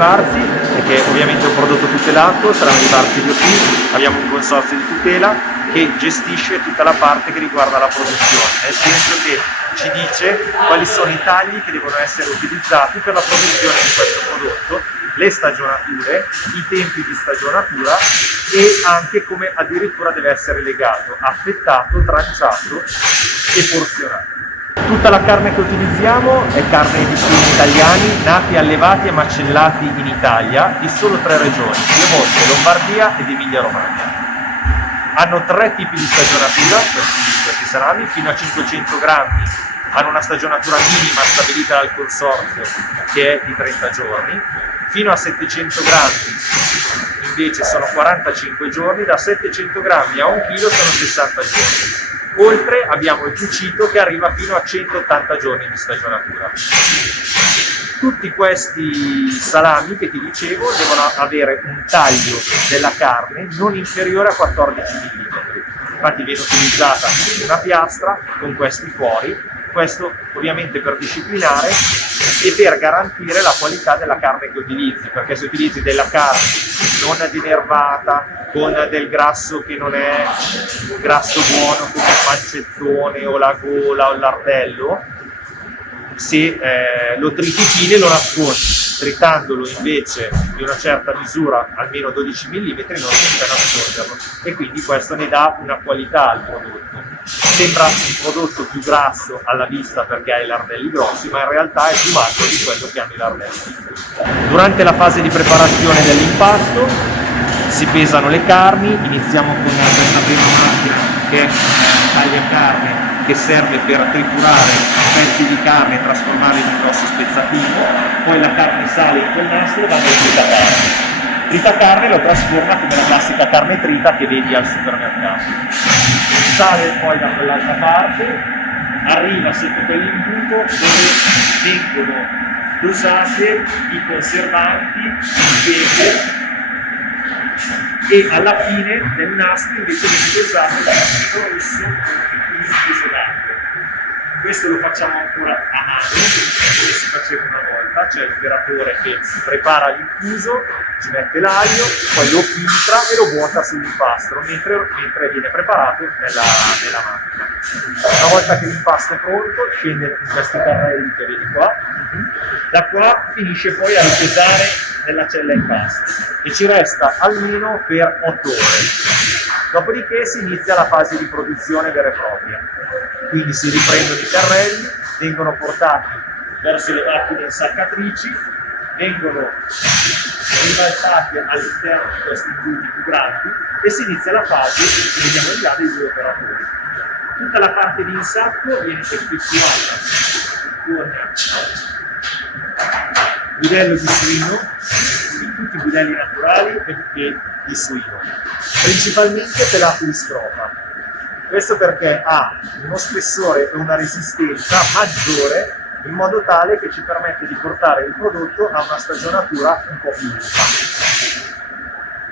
Varzi, perché ovviamente è un prodotto tutelato, saranno i Varzi DOP, abbiamo un consorzio di tutela che gestisce tutta la parte che riguarda la produzione, nel senso che ci dice quali sono i tagli che devono essere utilizzati per la produzione di questo prodotto, le stagionature, i tempi di stagionatura e anche come addirittura deve essere legato, affettato, tranciato e porzionato. Tutta la carne che utilizziamo è carne di suini italiani nati, allevati e macellati in Italia di solo 3 regioni, Piemonte, Lombardia ed Emilia Romagna. Hanno 3 tipi di stagionatura, questi salami, fino a 500 grammi hanno una stagionatura minima stabilita dal consorzio che è di 30 giorni, fino a 700 grammi invece sono 45 giorni, da 700 grammi a 1 kg sono 60 giorni. Oltre abbiamo il cucito che arriva fino a 180 giorni di stagionatura. Tutti questi salami che ti dicevo devono avere un taglio della carne non inferiore a 14 mm. Infatti viene utilizzata una piastra con questi fori, questo ovviamente per disciplinare e per garantire la qualità della carne che utilizzi, perché se utilizzi della carne non denervata, con del grasso che non è grasso buono come il pancettone o la gola o l'ardello, se lo triti fine lo nascondi, tritandolo invece di una certa misura, almeno 12 mm, non riesce a nasconderlo e quindi questo ne dà una qualità al prodotto. Sembra un prodotto più grasso alla vista perché ha i lardelli grossi, ma in realtà è più magro di quello che hanno i lardelli. Durante la fase di preparazione dell'impasto si pesano le carni, iniziamo con questa prima macchina che è taglia carne, che serve per triturare pezzi di carne e trasformarli in un grosso spezzatino, poi la carne sale in quel nastro e va nel tritacarne. Tritacarne lo trasforma come la classica carne trita che vedi al supermercato. Sale poi da quell'altra parte, arriva sotto quell'imbuto dove vengono dosate i conservanti, il pepe, e alla fine del nastro invece viene dosato il rosso con il infuso d'acqua. Questo lo facciamo ancora a mano, come si faceva una volta, c'è l'operatore che prepara l'infuso, ci mette l'aglio, poi lo filtra e lo vuota sull'impasto mentre viene preparato nella macchina. Una volta che l'impasto è pronto, scende in questi carrelli che vedi qua, da qua finisce poi a ripesare nella cella impasto e ci resta almeno per 8 ore. Dopodiché si inizia la fase di produzione vera e propria. Quindi si riprendono i carrelli, vengono portati verso le macchine insaccatrici, vengono ribaltati all'interno di questi imbuti più grandi e si inizia la fase che vediamo in là dei 2 operatori. Tutta la parte di insacco viene effettuata con budello di suino, tutti i budelli naturali e di suino, principalmente pelato di scrofa. Questo perché ha uno spessore e una resistenza maggiore in modo tale che ci permette di portare il prodotto a una stagionatura un po' più lunga.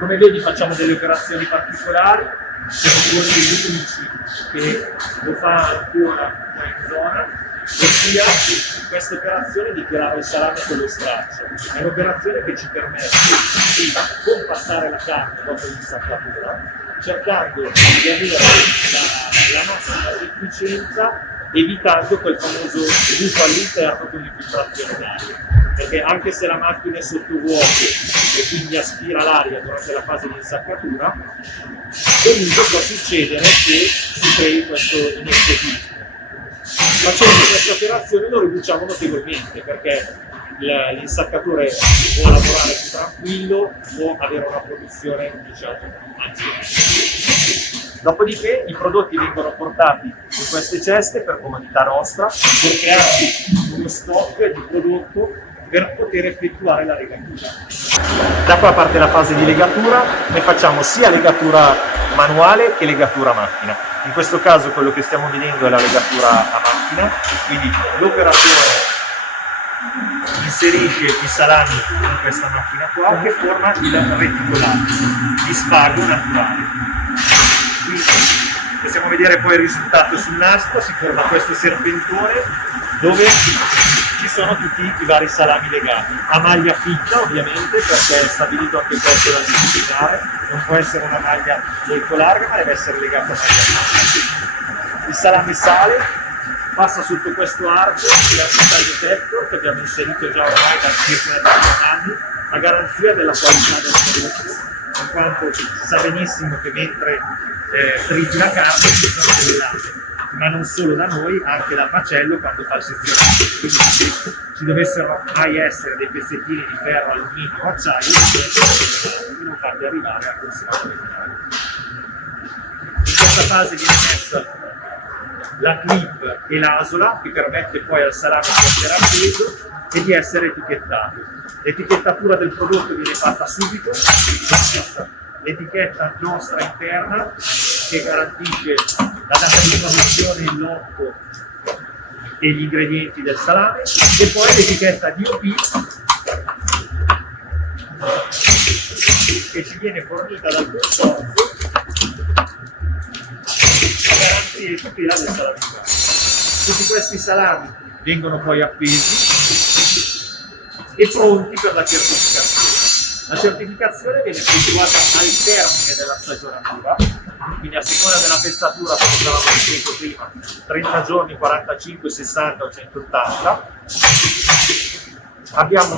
Come vedi facciamo delle operazioni particolari, siamo forse gli unici che lo fa ancora in zona, ossia questa operazione di tirare il salame con lo straccio. È un'operazione che ci permette di compattare la carne dopo l'insaccatura, cercando di avere la massima efficienza, evitando quel famoso buco all'interno con l'infiltrazione d'aria. Perché anche se la macchina è sotto vuoto e quindi aspira l'aria durante la fase di insaccatura, comunque può succedere che si crei questo inestetismo. Facendo questa operazione lo riduciamo notevolmente perché l'insaccatore può lavorare più tranquillo, può avere una produzione maggiore. Dopodiché i prodotti vengono portati in queste ceste per comodità nostra, per crearsi uno stock di prodotto per poter effettuare la legatura. Da qua parte la fase di legatura, noi facciamo sia legatura manuale che legatura a macchina. In questo caso quello che stiamo vedendo è la legatura a macchina, quindi l'operatore inserisce i salami in questa macchina qua che forma il reticolato di spago naturale. Quindi possiamo vedere poi il risultato sul nastro, si forma questo serpentone dove ci ci sono tutti i vari salami legati. A maglia fitta ovviamente, perché è stabilito anche questo da disciplinare, non può essere una maglia molto larga, ma deve essere legata a maglia fitta. Il salame sale, passa sotto questo arco, che è un taglio che abbiamo inserito già ormai da circa 10 anni, a garanzia della qualità del prodotto, in quanto si sa benissimo che mentre triti la carne ci sono delle lame, ma non solo da noi, anche dal macello quando fa il sezionamento. Quindi se ci dovessero mai essere dei pezzettini di ferro, alluminio o acciaio, devono farli arrivare a consumatore finale. In questa fase viene messa la clip e l'asola, che permette poi al salame di essere appeso e di essere etichettato. L'etichettatura del prodotto viene fatta subito, l'etichetta nostra interna che garantisce la data di produzione, il lotto e gli ingredienti del salame, e poi l'etichetta DOP che ci viene fornita dal consorzio a garanzia e tutela del salame. Tutti questi salami vengono poi appesi e pronti per la certificazione. La certificazione viene effettuata al termine della stagionatura, quindi a seconda della pezzatura, come avevamo detto prima, 30 giorni, 45, 60 o 180. Abbiamo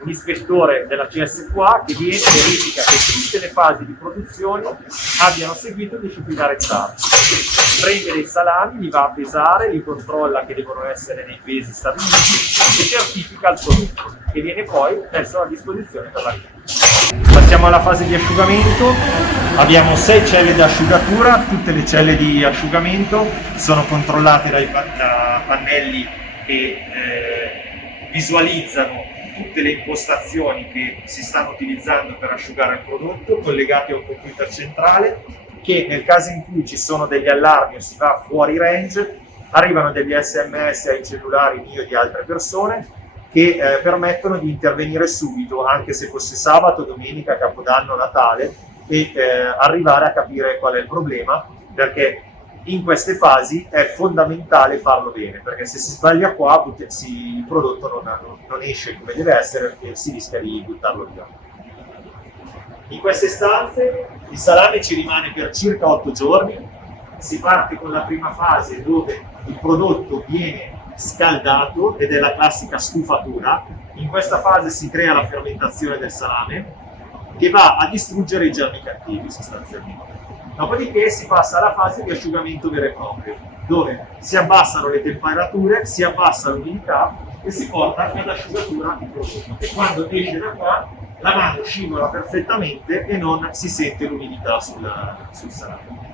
un ispettore della CSQA che viene e verifica che tutte le fasi di produzione abbiano seguito il disciplinare TAR. Prende dei salami, li va a pesare, li controlla che devono essere nei pesi stabiliti e certifica il prodotto, che viene poi messo a disposizione per la vendita. Passiamo alla fase di asciugamento. Abbiamo 6 celle di asciugatura, tutte le celle di asciugamento sono controllate da pannelli che visualizzano tutte le impostazioni che si stanno utilizzando per asciugare il prodotto, collegati a un computer centrale che nel caso in cui ci sono degli allarmi o si va fuori range, arrivano degli SMS ai cellulari mio e di altre persone che permettono di intervenire subito, anche se fosse sabato, domenica, Capodanno, Natale, e arrivare a capire qual è il problema, perché in queste fasi è fondamentale farlo bene, perché se si sbaglia qua il prodotto non esce come deve essere e si rischia di buttarlo via. In queste stanze il salame ci rimane per circa 8 giorni, si parte con la prima fase dove il prodotto viene scaldato ed è la classica stufatura. In questa fase si crea la fermentazione del salame che va a distruggere i germi cattivi sostanzialmente. Dopodiché si passa alla fase di asciugamento vero e proprio, dove si abbassano le temperature, si abbassa l'umidità e si porta ad asciugatura il prodotto. E quando esce da qua la mano scivola perfettamente e non si sente l'umidità sul salame.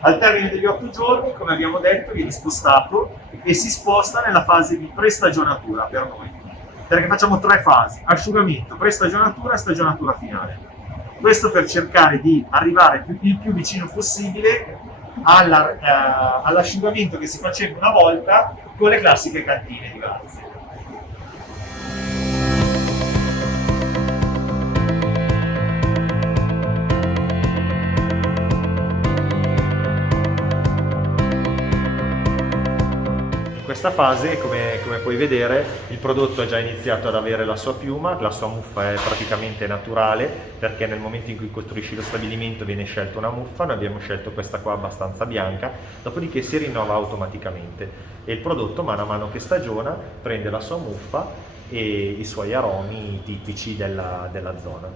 Al termine degli 8 giorni, come abbiamo detto, viene spostato e si sposta nella fase di prestagionatura per noi, perché facciamo 3 fasi: asciugamento, prestagionatura e stagionatura finale. Questo per cercare di arrivare il più vicino possibile all'asciugamento che si faceva una volta con le classiche cantine di Garzia. In questa fase, come puoi vedere, il prodotto ha già iniziato ad avere la sua piuma, la sua muffa è praticamente naturale, perché nel momento in cui costruisci lo stabilimento viene scelta una muffa, noi abbiamo scelto questa qua abbastanza bianca, dopodiché si rinnova automaticamente e il prodotto mano a mano che stagiona prende la sua muffa e i suoi aromi tipici della zona.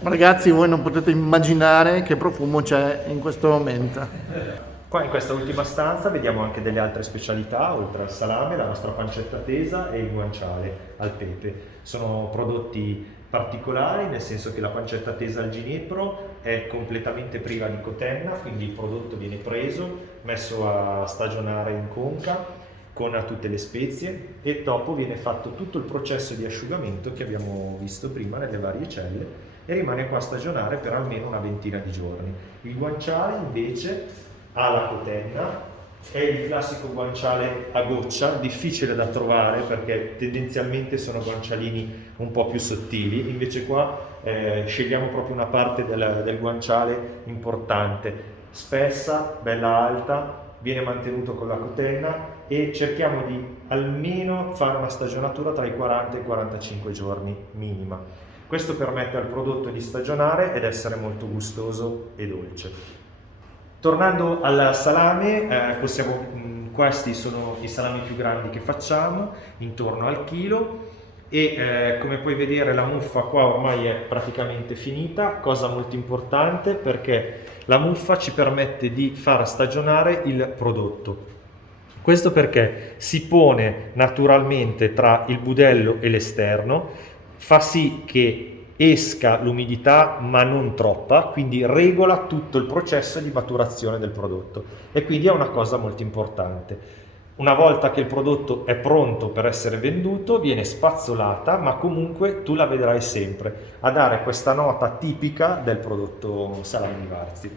Ragazzi, voi non potete immaginare che profumo c'è in questo momento. Qua in questa ultima stanza vediamo anche delle altre specialità, oltre al salame, la nostra pancetta tesa e il guanciale al pepe. Sono prodotti particolari, nel senso che la pancetta tesa al ginepro è completamente priva di cotenna, quindi il prodotto viene preso, messo a stagionare in conca con tutte le spezie e dopo viene fatto tutto il processo di asciugamento che abbiamo visto prima nelle varie celle e rimane qua a stagionare per almeno una ventina di giorni. Il guanciale invece ha la cotenna, è il classico guanciale a goccia, difficile da trovare perché tendenzialmente sono guancialini un po' più sottili, invece qua scegliamo proprio una parte del guanciale importante, spessa, bella alta, viene mantenuto con la cotenna e cerchiamo di almeno fare una stagionatura tra i 40 e i 45 giorni minima. Questo permette al prodotto di stagionare ed essere molto gustoso e dolce. Tornando al salame, questi sono i salami più grandi che facciamo, intorno al chilo, e come puoi vedere la muffa qua ormai è praticamente finita, cosa molto importante perché la muffa ci permette di far stagionare il prodotto. Questo perché si pone naturalmente tra il budello e l'esterno, fa sì che esca l'umidità ma non troppa, quindi regola tutto il processo di maturazione del prodotto e quindi è una cosa molto importante. Una volta che il prodotto è pronto per essere venduto viene spazzolata, ma comunque tu la vedrai sempre a dare questa nota tipica del prodotto salame di Varzi.